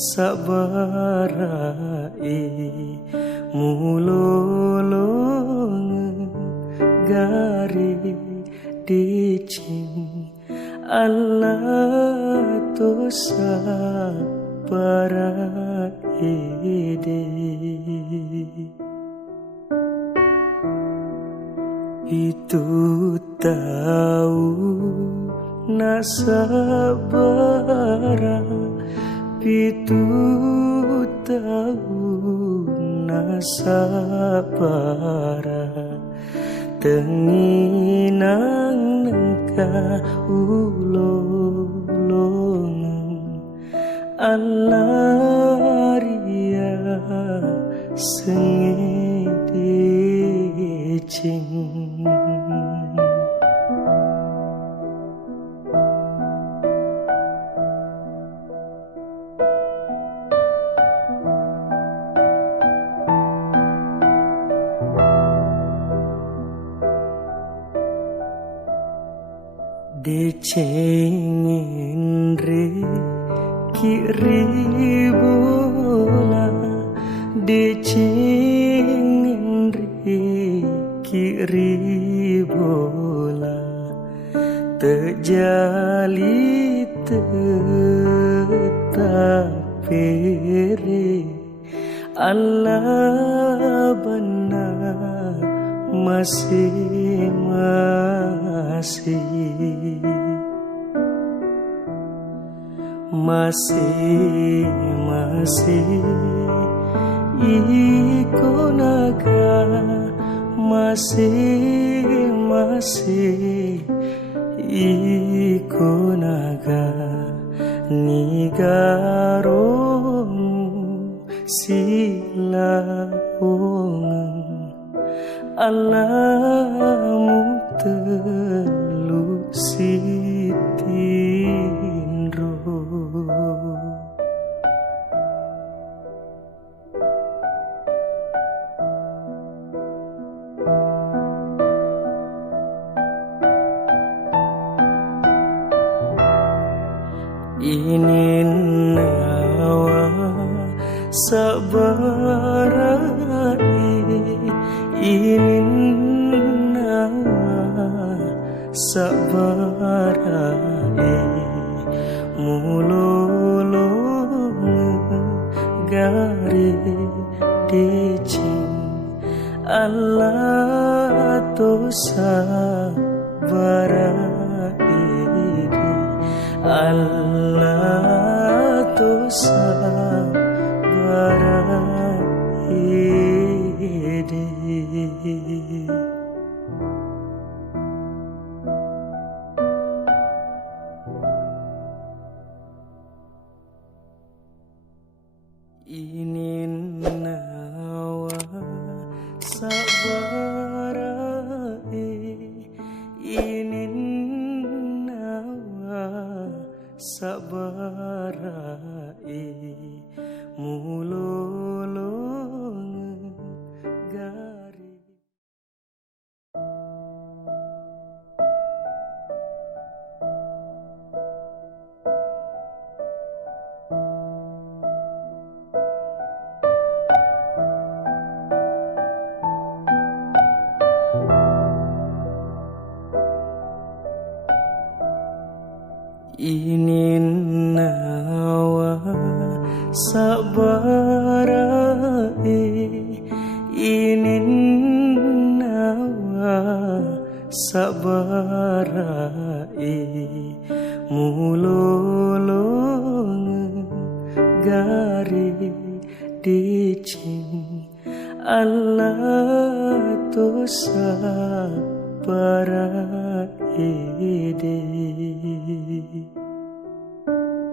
sabarai mulolong gari dicing Allah to sabarai de itu tahu nasabara itu tahu nasabara tenginang nengka ulolong alaria sengedecing decengin kiri bola decengin kiri bola terjali tetapere Allah benar masih ikonaga masih ikonaga nigarong silaong alamu telu sitinro ini nawa sabarai ini nawa sabarai mulolong gari dicing Allah to sabarai Allah to sabarai ini nawa sabarai ini nawa sabarai mulolong gari ini nawa sabarai ini nawa sabarai mulolong gari dicing Allah to sabarai de